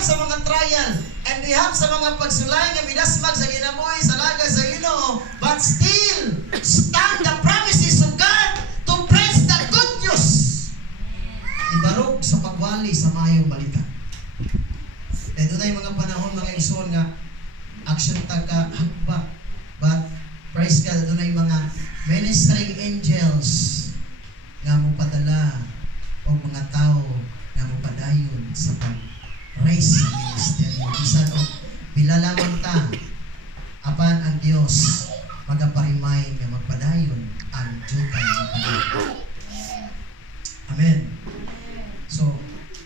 have sa mga trial, and we have sa mga pagsulay nga midasmag sa ginabuhi sa laga sa Ginoo, but still stand the promises of God to preach the good news. Ibarog sa pagwali sa maayong balita. Eh doon ay mga panahon mga igsoon nga action taga hagba, but praise God, doon ay mga ministering angels nga mupadala o mga tao nga mupadayon sa pag-raise sa ministeryo. Bisan o bilalaman ta apan ang Dios magaparimay nga magpadayon ang jutay ng padayon. Amen. So,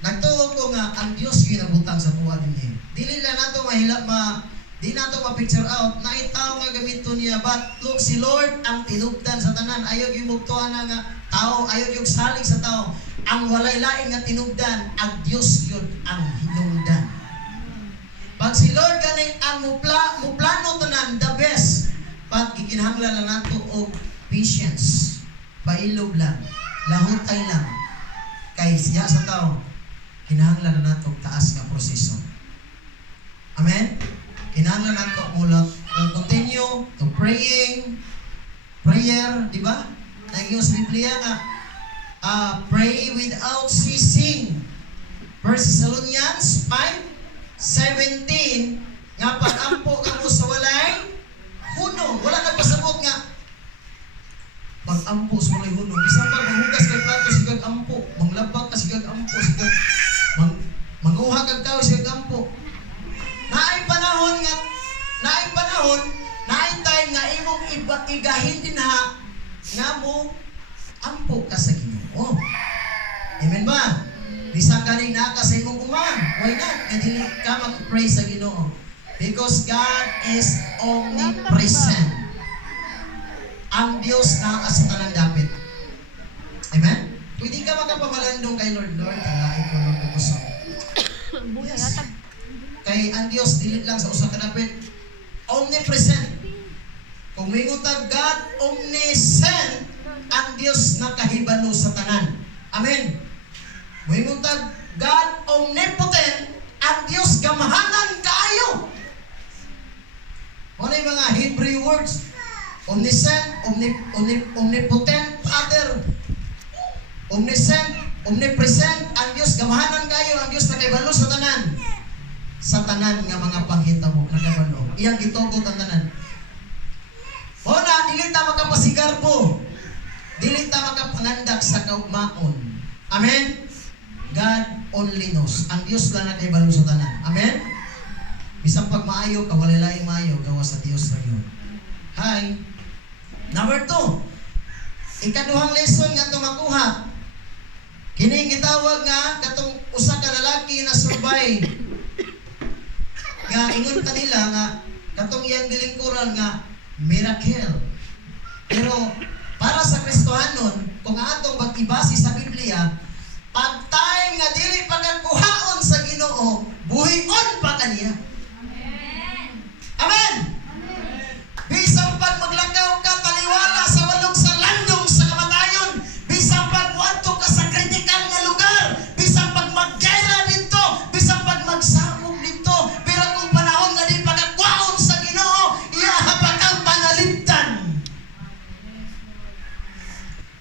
nagtuo ko nga ang Dios ginabutang sa tuwa dinhi. Dili lang nato di nato ma-picture out na itaw nga gamito niya, but look, si Lord ang tinubdan sa tanan. Ayaw yung mugtuan na nga tao, ayaw yung salig sa tao. Ang walay laing nga tinubdan, ang Diyos yun ang hinungdan. Pag si Lord ganing ang muplano tanan, the best, pag gikinahanglan na nato og patience, pailog lang, lahutay lang, kay siya sa tao, kinahanglan na nato taas nga proseso. Amen? Kinahanglan nato mula continue to prayer, di ba? Nagyo sa Biblia nga pray without ceasing. 1 Thessalonians 5:17 nga pag-ampo ka mo sa walay hunong. Wala nagpasabot nga pag-ampo sa walay hunong. Bisan pag maghugas kay plato sigag ampo, manglabak ka sigag ampo, sigag manguha kag tao sigag ampo. Naay panahon, naay time nga imong igahin din ha nga mo ampo ka sa Ginoo. Amen ba? Bisang galing naka sa imong uman, why not? Hindi ka mag-pray sa Ginoo. Because God is omnipresent. Ang Diyos na sa tanang dapit. Amen? Pwede ka magkapamalandong kay Lord. Lord, alain ko Lord ko sa yes. Kay ang Diyos dilit lang sa usa ka dapit. Omnipresent. Kung mingon ta God omniscient, ang Diyos nakahibalo sa tanan. Amen. Mingon ta God omnipotent, ang Diyos gamahanan kaayo. Ano yung mga Hebrew words? Omniscient, omnipotent, Father. Omniscient, omnipresent, ang Diyos gamahanan kayo, ang Diyos nakahibalo sa tanan. Sa tanan nga mga panghitabo nakabalo. Iyang gitugot ang tanan. O na, dili ta makapasigarbo. Dili ta makapangandak sa kaugmaon. Amen? God only knows. Ang Diyos lang nakahibalo sa tanan. Amen? Bisang pag maayo, kawalalaing maayo, gawa sa Diyos na yun. Hi. Number 2. Ikaduhang lesson nga itong makuha. Kining gitawag nga, katong usa ka lalaki na survive. Nga ingon kanila nga katong iyang dilingkuran nga miracle. Pero para sa Kristohanon, kung atong mag-ibase sa Biblia, pag time nga dili pagkuhaon sa Ginoo, buhion pa kaniya. Amen. Amen. Bisang pag maglakaw ka taliwala sa walog sa landong sa kamatayon, bisang pag wadto ka sa kritikal nga lugar, bisang pag mag-gera dito, bisang pag magsabog dito, pero kung panahon nga di pagkakwaon sa Ginoo, iyahabak ang panaliptan.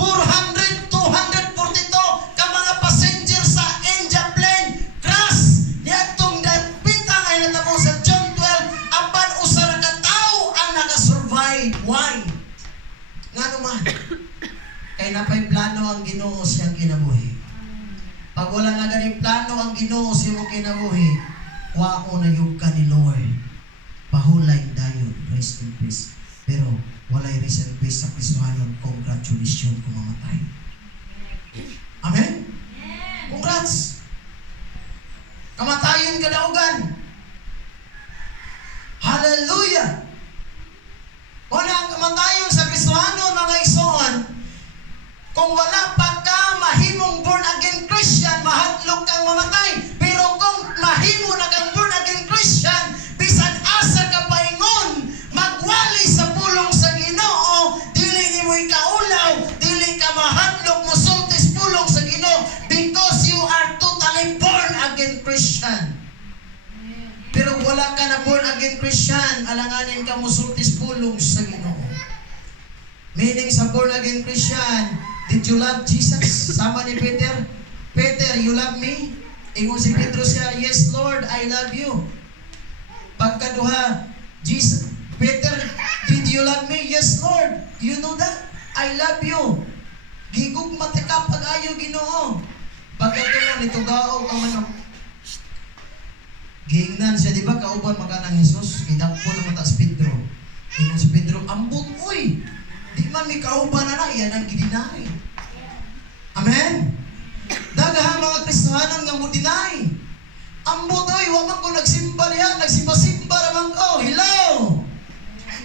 400, 242 ka mga passenger sa India plane crash niadtong dapitang ay natabo sa John 12, apan usa ra ka tawo ang nakasurvive. Why? Ngano man? Kay napay plano ang Ginoo siyang kinabuhi. Pag wala nga ganing plano ang Ginoo sa imong kinabuhi, wao na yung ka ni Lord. Pahulay dayon, rest in peace. Pero walay rest in peace sa Kristohanon, congratulations kung mamatay. Amen? Congrats! Kamatayon kadaugan. Hallelujah! Wala ang kamatayon sa Kristohanon, mga igsoon, kung wala pa ka mahimong born again Christian, mahadlok kang mamatay. Pero kung mahimo na kang born again Christian, bisan asa ka paingon, magwali sa pulong sa Ginoo, dili ni mo ikaulaw, dili ka mahadlok mo sultis pulong sa Ginoo, because you are totally born again Christian. Pero wala ka na born again Christian, alanganin ka mo sultis pulong sa Ginoo. Meaning sa born again Christian, did you love Jesus? Sama ni Peter, Peter, you love me? Ingon si Pedro siya, yes Lord, I love you. Pagkaduha, Jesus, Peter, did you love me? Yes Lord, you know that? I love you. Gigugma ka pag-ayo Ginoo. Pagkatulong nito gaog ang manok. Giingnan siya, di ba? Kauban maka ng Jesus. Kidakpo naman ta si Pedro. Ingon si Pedro, ambot, uy! Di man may kauban na yan ang gidinay. Amen? Dagahang mga Kristohanon nga mo dinay. Ambot, uy! Waman ko nagsimba niya. Nagsimba-simba naman ko. Hello!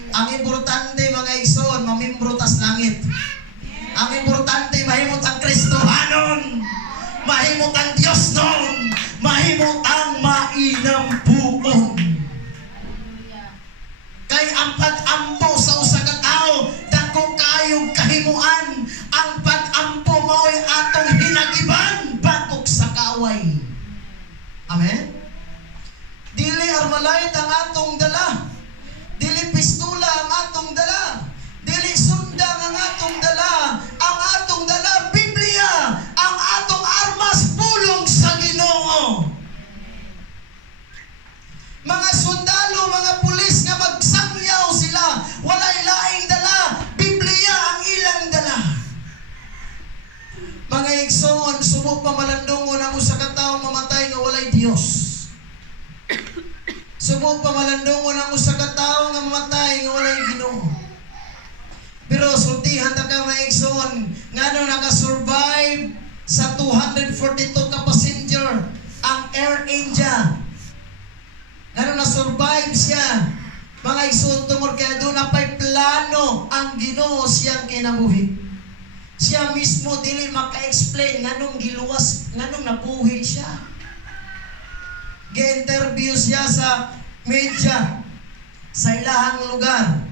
Ang importante mga igsoon, mamimbro tas langit. Ang importante, mahimot ang Kristohanon. Mahimot ang Diyos noon. Mahimot ang mainampuon. Kay ang pag-ampo sa usa ka tawo, dako kayong kahimuan. Ang pag-ampo mao'y atong hinagiban batok sa kaaway. Amen? Dili armalite ang atong dala. Dili pistola ang atong dala. Dili sundang ang atong dala. Ang atong dala, Biblia. Ang atong armas, pulong sa Ginoo. Mga sundalo, mga pulis nga magsangyaw sila. Walay laing dala. Biblia ang ilang dala. Mga igsoon, subok pa malandungon ang usa ka tawo mamatay nga walay Dios. Subok pa malandungon ang usa ka tawo nga mamatay nga walay Ginoo. Pero sultihan ta ka mga igsoon, ngano naka-survive sa 242 ka passenger ang Air India. Ngano na-survive siya. Mga igsoon tungod kaya doon na pa'y plano ang Ginoo siyang kinabuhi. Siya mismo dili maka-explain nganong giluwas, nganong nabuhi siya. Gi-interview siya sa media sa ilahang lugar.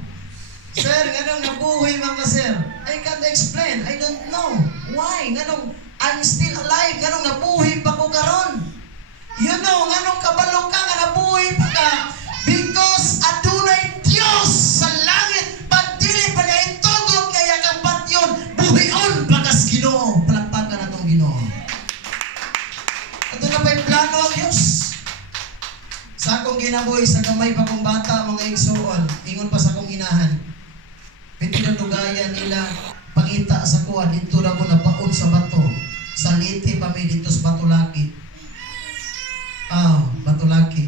Sir, nganong nabuhi mga sir? I can't explain. I don't know. Why? Nganong I'm still alive. Nganong nabuhi pa ko karon? You know, nganong kabalo ka nga nabuhi pa ka? Because adunay Dios sa langit. Pag dili pa niya itugot nga yakapat yun, buhion bakas Ginoo. Palagpagan na itong Ginoo. Ito na ba yung plano ang Diyos? Sa akong ginabuhi, sa gamay pa kong bata, mga igsoon, ingon pa sa akong inahan. Pinagdugayan nila, pangita sa kuha, dito na ko nabaon sa bato. Sa liti pa may dito sa Batulaki. Batulaki.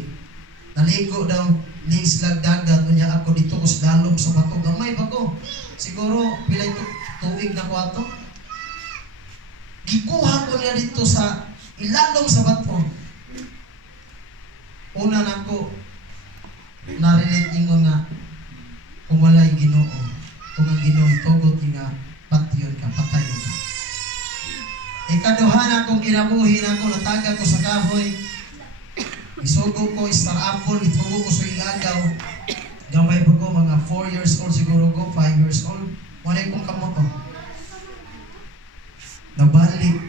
Naligo daw, slag dagat, niya ako dito ko sa dalom sa bato. Gamay ba ko? Siguro, pilay tuig na ko ato. Gikuha ko niya dito sa ilalom sa bato. Una na ko, narinig ingon nga, kung wala'y Ginoo. Kung ang Ginoo itugot nga, patyon ka, patayon ka. Ikaduhan akong kinabuhi na ako, nataga ko sa kahoy. Isugo ko, star apple, itugo ko sa ilagaw. Gamay po ko, mga 4 years old siguro ko, 5 years old. Wala kong kamot ko. Nabalik.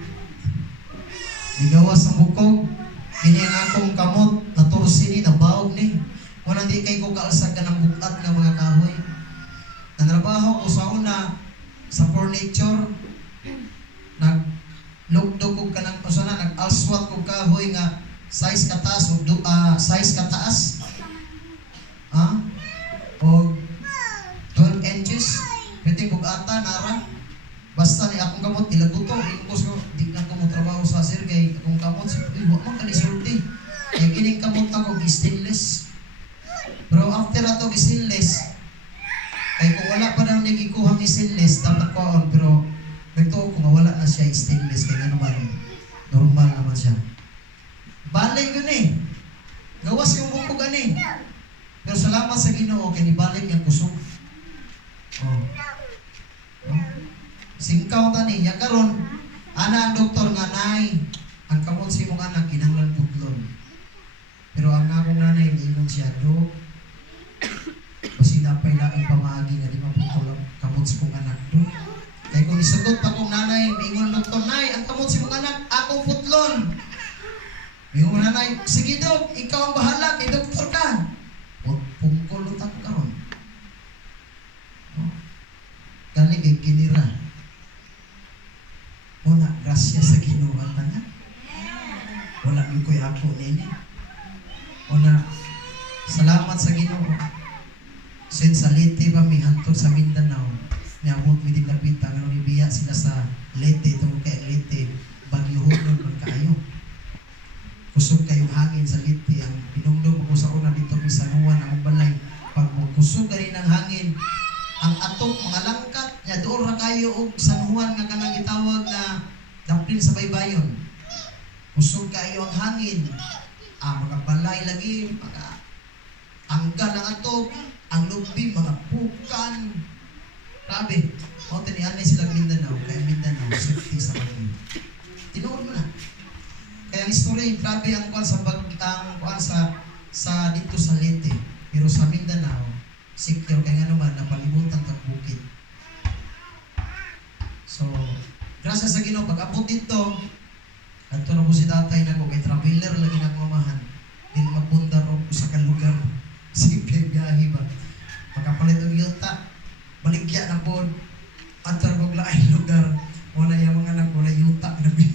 Ligawas ang bukog. Kini ang akong kamot, natursini, nabaog ni. Wala di kay ko kaalsag ka ng bukat ng mga kahoy. Nanrabaho ko sa una sa furniture. Nag-lugdog ko ka ng pasana, nag-alswat ko kahoy nga size kataas o size kataas. O 12 inches. Pwede bugata, nara. Basta ni akong kamot, ilaguto. Ingkos ko, di na ko mo trabaho sa sir kay akong kamot. Huwag man kanisulti. Kaya kining kamot ako, stainless. Pero after ato stainless, kay kung wala pa daw nagikuhang stainless, dapat ko on. Pero nagtuo ko nga wala na siya stainless. Kaya nga naman, normal naman siya. Balik yun eh. Gawas yung bukog ani. Pero salamat sa Ginoo, kaya nibalik yung kusog. Singkaw tani, yan karon, ana ang doktor nga nay, ang kamot si mong anak, kinanglan putlon. Pero ang akong nanay, niingon siya, Dok, kasi napay laing pamaagi nga di maputol ang kamot si mong anak, Dok. Kaya kung isagot pa kong nanay, niingon doktor, nay, ang kamot si mong anak, akong putlon. Niingon nanay, sige Dok, ikaw ang bahala, kay doktor dako nini. Una, salamat sa Ginoo. Sin sa Leyte ba mi hantod sa Mindanao. Niabot mi dinapita nga nibiya sila sa Leyte tungod kay Leyte bagyuhon man kaayo. Kusog kayong hangin sa Leyte ang pinungdong ko sa una dito mi San Juan ang balay. Pag kusog kani ng hangin ang atok mga langkat nya doon ra kayo og San Juan nga kanang gitawag na daplin sa baybayon. Kusog kayo ang hangin. Mga balay lagi, mga angga ng atok, ang lubi, mga pukan. Grabe. O, tinianay sila Mindanao. Kaya Mindanao, safety sa kanila. Tinuod mo na. Kaya ang story, grabe ang kuwan sa sa dito sa Leyte. Pero sa Mindanao, secure kaya nga naman napalibutan ng bukid. So, gracias sa Ginoo pag-abot dito, adto na po si tatay na ko kay traveler lagi na mamahan. Dili mapundar og usa ka lugar. Sige biyahe ba. Pagkapalit og yuta, baligya na pod. Adto na kog lain lugar. Wala yung mga nagkulay yuta na